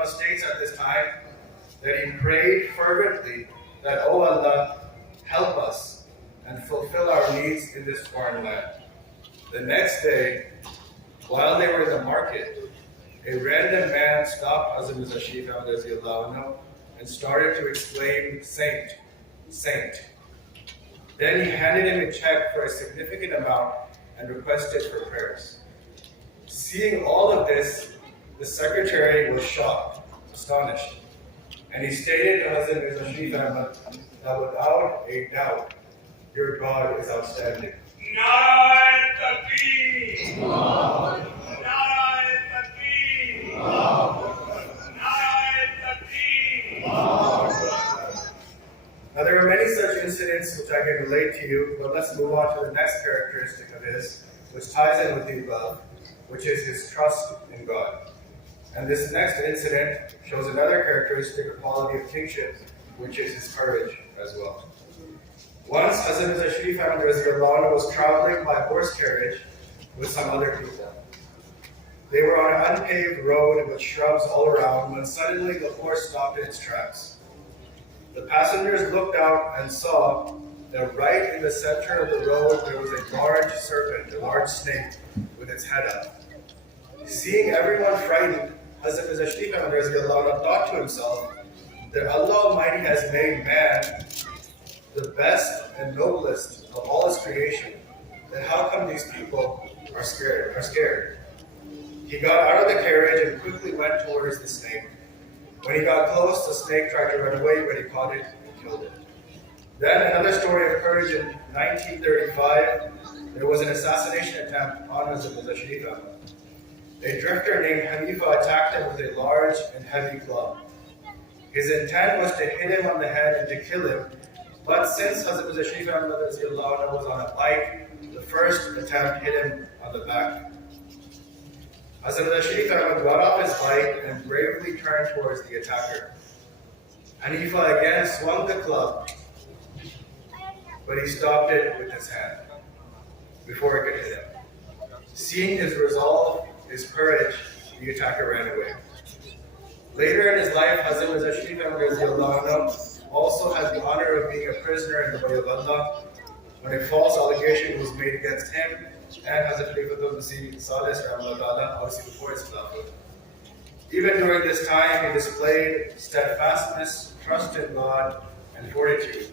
Salana states at this time that he prayed fervently that, "O Allah, help us and fulfill our needs in this foreign land." The next day, while they were in the market, a random man stopped Hazrat Mirza Shif Ahmad and started to exclaim, "Saint, Saint." Then he handed him a check for a significant amount and requested for prayers. Seeing all of this, the secretary was shocked, astonished, and he stated to Hazrat Mirza Shif Ahmad that without a doubt, your God is outstanding. Narayan Takbir! Narayan Takbir! Narayan Takbir! Now there are many such incidents which I can relate to you, but let's move on to the next characteristic of his, which ties in with the above, which is his trust in God. And this next incident shows another characteristic or quality of kingship, which is his courage as well. Once, Hazrat Mirza Sharif Ahmad was traveling by horse carriage with some other people. They were on an unpaved road with shrubs all around when suddenly the horse stopped in its tracks. The passengers looked out and saw that right in the center of the road there was a large serpent, a large snake, with its head up. Seeing everyone frightened, Hazrat Mirza Sharif Ahmad thought to himself that Allah Almighty has made man the best and noblest of all his creation. Then how come these people are scared? He got out of the carriage and quickly went towards the snake. When he got close, the snake tried to run away, but he caught it and killed it. Then another story of courage in 1935, there was an assassination attempt on Hazrat Mirza Sharif Ahmad. A drifter named Hanifa attacked him with a large and heavy club. His intent was to hit him on the head and to kill him, but since Hazrat Mirza Sharif Ahmad was on a bike, the first attempt hit him on the back. Hazrat Mirza Sharif Ahmad got off his bike and bravely turned towards the attacker. Hanifa again swung the club, but he stopped it with his hand before it could hit him. Seeing his resolve, his courage, the attacker ran away. Later in his life, Hazrat Mirza Sharif Ahmad also had the honor of being a prisoner in the way of Allah when a false allegation was made against him and Hazrat Khalifatul Masih Salis obviously before his khilafat. Even during this time, he displayed steadfastness, trust in God, and fortitude,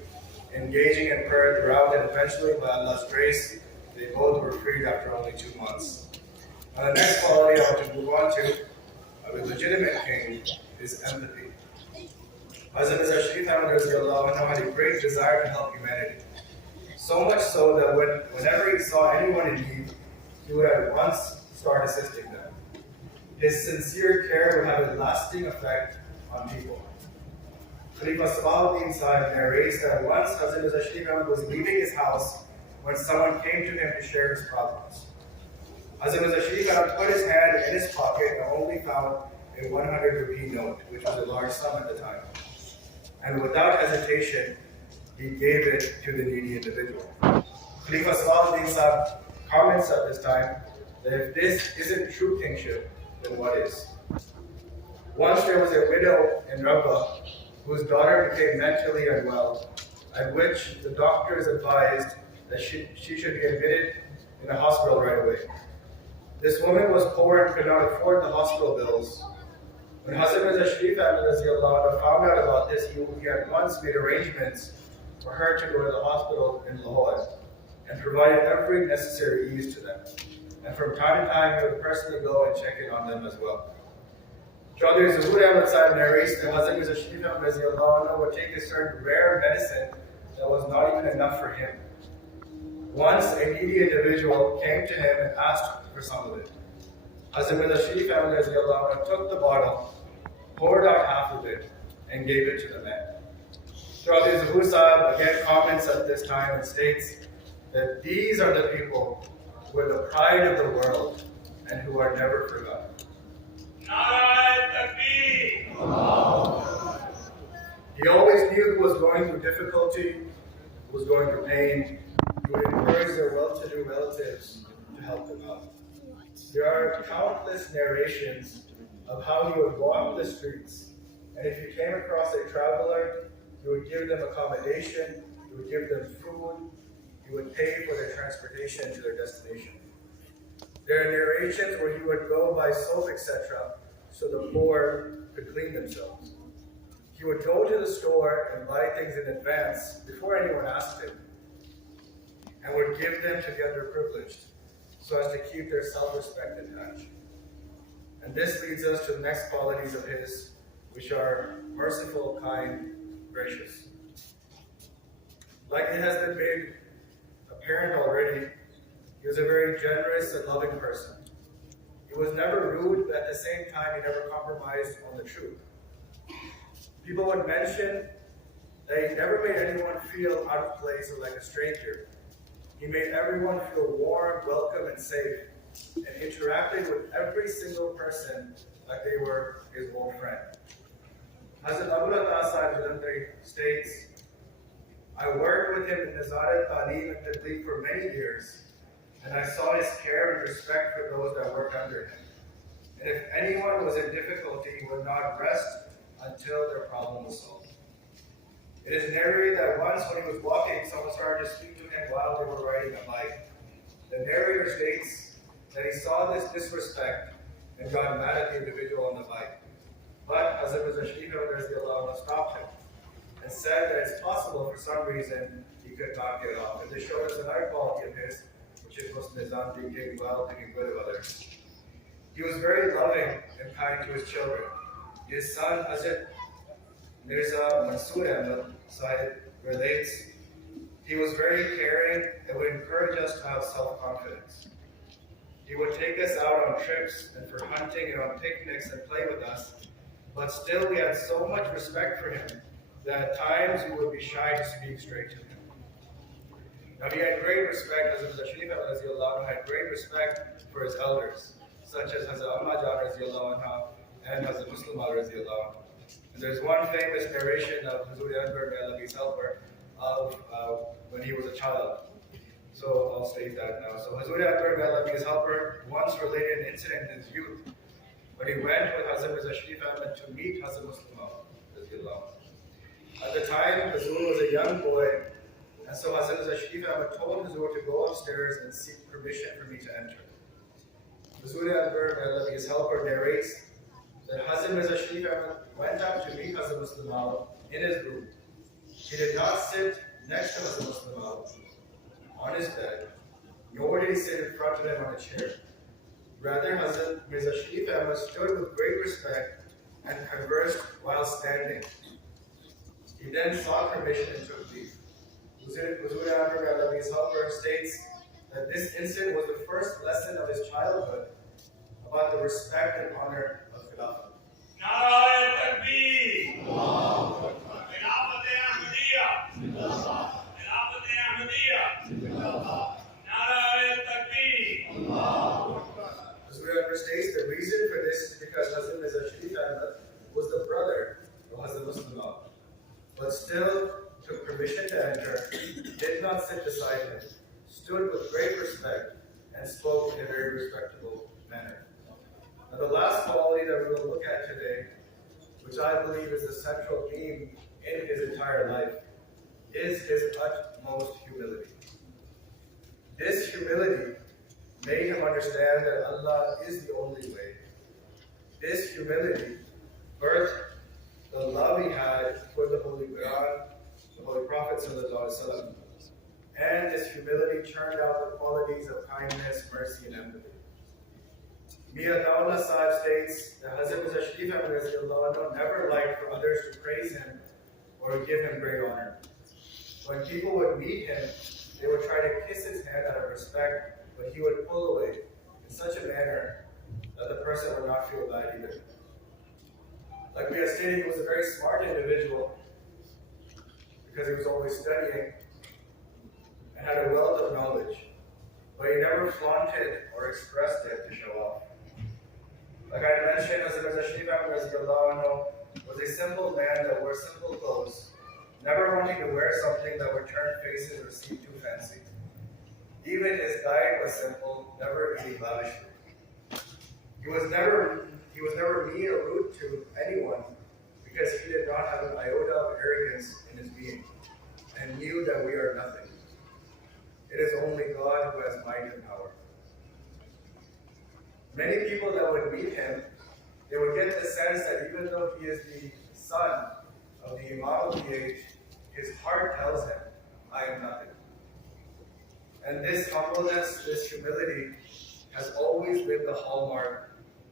engaging in prayer throughout, and eventually, by Allah's grace, they both were freed after only 2 months. Now, the next quality I want to move on to of a legitimate king is empathy. Hazrat Mirza Sharif Ahmad had a great desire to help humanity. So much so that whenever he saw anyone in need, he would at once start assisting them. His sincere care would have a lasting effect on people. Khalifa Salahuddin Sahib narrates that once Hazrat Mirza Sharif Ahmad was leaving his house when someone came to him to share his problems. Hazrat Mirza Sharif Ahmad put his hand in his pocket and only found a 100 rupee note, which was a large sum at the time. And without hesitation, he gave it to the needy individual. Khalifa Salahuddin Sahib comments at this time that if this isn't true kingship, then what is? Once there was a widow in Rabba whose daughter became mentally unwell, at which the doctors advised that she should be admitted in a hospital right away. This woman was poor and could not afford the hospital bills. When Hazrat Mirza Sharif Ahmad found out about this, he at once made arrangements for her to go to the hospital in Lahore and provided every necessary ease to them. And from time to time, he would personally go and check in on them as well. Chaudhry Zuhur Ahmad Sahib narrates that Hazrat Mirza Sharif Ahmad would take a certain rare medicine that was not even enough for him. Once a needy individual came to him and asked for some of it. Hazrat Mirza Sharif Ahmad took the bottle, poured out half of it, and gave it to the man. Chaudhry Zuhur Sahib again comments at this time and states that these are the people who are the pride of the world and who are never forgotten. He always knew who was going through difficulty, who was going through pain. He would encourage their well-to-do relatives to help them out. There are countless narrations of how he would walk the streets. And if you came across a traveler, you would give them accommodation, you would give them food, you would pay for their transportation to their destination. There are narrations where he would go buy soap, etc., so the poor could clean themselves. He would go to the store and buy things in advance before anyone asked him, and would give them to the underprivileged so as to keep their self-respect intact. And this leads us to the next qualities of his, which are merciful, kind, gracious. Like it has been made apparent already, he was a very generous and loving person. He was never rude, but at the same time, he never compromised on the truth. People would mention that he never made anyone feel out of place or like a stranger. He made everyone feel warm, welcome, and safe, and interacted with every single person like they were his own friend. Hazrat Abu Al-Qasim Jalandhari states, I worked with him in Nazarat Talim and Tabligh for many years, and I saw his care and respect for those that worked under him. And if anyone was in difficulty, he would not rest until their problem was solved. It is narrated that once when he was walking, someone started to speak to him while they were riding a bike. The narrator states that he saw this disrespect and got mad at the individual on the bike. But Hazrat Shahid stopped him and said that it's possible for some reason he could not get off. And this showed us another quality of his, which is Nizam thinking well, thinking good of others. He was very loving and kind to his children. His son Hazrat Mirza Mansoor Ahmad Sahib relates, he was very caring and would encourage us to have self-confidence. He would take us out on trips and for hunting and on picnics and play with us, but still we had so much respect for him that at times we would be shy to speak straight to him. Now he had great respect, Hazrat Shahid had great respect for his elders, such as Hazrat Amma Jan and Hazrat Muslim Anha. And there's one famous narration of Hazrat Akbar may Allah be his helper of when he was a child. So I'll state that now. So Hazrat Akbar may Allah be his helper once related an incident in his youth when he went with Hazrat Mirza Sharif Ahmad to meet Hazrat Muslim Anha. At the time, Hazur was a young boy, and so Hazrat Mirza Sharif Ahmad told Hazur to go upstairs and seek permission for me to enter. Hazrat Akbar may Allah be his helper narrates that Hazrat Mirza Sharif Ahmad went up to meet Hazrat Muslim Anha in his room. He did not sit next to Hazrat Muslim Anha on his bed, nor did he sit in front of him on a chair. Rather, Hazrat Mirza Sharif Ahmad stood with great respect and conversed while standing. He then sought permission and took leave. Huzur Akbar, his helper, states that this incident was the first lesson of his childhood about the respect and honor of Khilafah. Narayan Takbir! Khilafat Ahmadiyya! Khilafat Ahmadiyya! Narayan Takbir! Huzur Akbar states the reason for this is because Hazrat Mirza Sharif Ahmad was the brother of Hazrat Muslim Anha, but still took permission to enter, did not sit beside him, stood with great respect, and spoke in a very respectable manner. Now, the last quality that we will look at today, which I believe is the central theme in his entire life, is his utmost humility. This humility made him understand that Allah is the only way. This humility birthed the love he had for the Holy Quran, the Holy Prophet ﷺ, and this humility turned out the qualities of kindness, mercy, and empathy. Mia Dawla Sahib states that Hazrat Mirza Sharif Ahmad never liked for others to praise him or give him great honor. When people would meet him, they would try to kiss his hand out of respect, but he would pull away in such a manner that the person would not feel bad either. Like we have stated, he was a very smart individual because he was always studying and had a wealth of knowledge, but he never flaunted or expressed it to show off. Like I mentioned, Hazrat Mirza Sharif Ahmad was a simple man that wore simple clothes, never wanting to wear something that would turn faces or seem too fancy. Even his diet was simple, never eating lavishly. He was never mean or rude to anyone because he did not have an iota of arrogance in his being and knew that we are nothing. It is only God who has might and power. Many people that would meet him, they would get the sense that even though he is the son of the Imam of the age, his heart tells him, I am nothing. And this humbleness, this humility, has always been the hallmark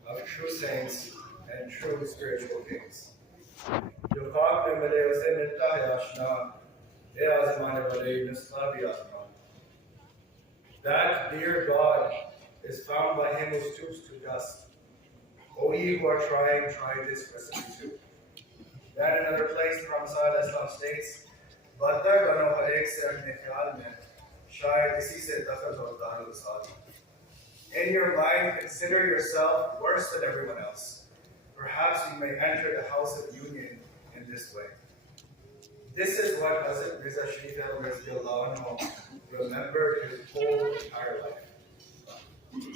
of true saints and true spiritual kings. That dear God is found by him who stoops to dust. O ye who are trying, try this recipe too. Then another place, the Prophet Islam states, "Badar bano har ek se apne khayal mein, shayad isi se dakhal hota hai usad." In your mind, consider yourself worse than everyone else. Perhaps you may enter the house of union in this way. This is what Hazrat Mirza Sharif al remembered his whole entire life.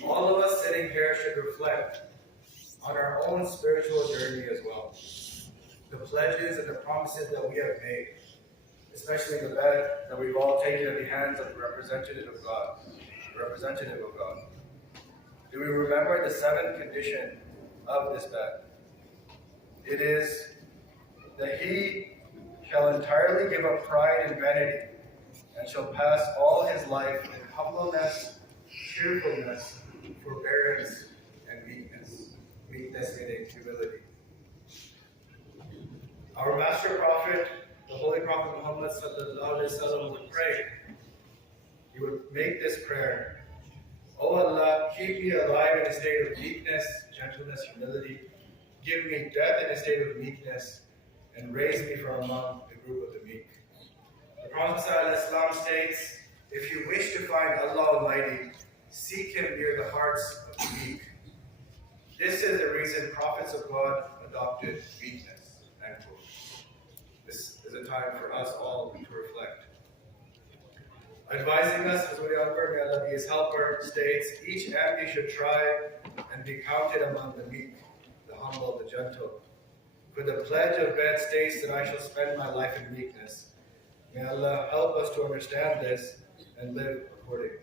All of us sitting here should reflect on our own spiritual journey as well. The pledges and the promises that we have made, especially the bet that we've all taken in the hands of the representative of God. Do we remember the seventh condition of this bet? It is that he shall entirely give up pride and vanity, and shall pass all his life in humbleness, cheerfulness, forbearance, and meekness. Meekness meaning humility. Our master prophet, the Holy Prophet Muhammad would pray. He would make this prayer: "O Allah, keep me alive in a state of meekness, gentleness, humility. Give me death in a state of meekness, and raise me from among the group of the meek." The Prophet ﷺ states, "If you wish to find Allah Almighty, seek Him near the hearts of the meek." This is the reason prophets of God adopted meekness. This is a time for us all to reflect. Advising us, as we Akbar, may Allah be His helper, states, "Each Ahmadi should try and be counted among the meek, the humble, the gentle. For the pledge of bed states that I shall spend my life in meekness." May Allah help us to understand this and live accordingly.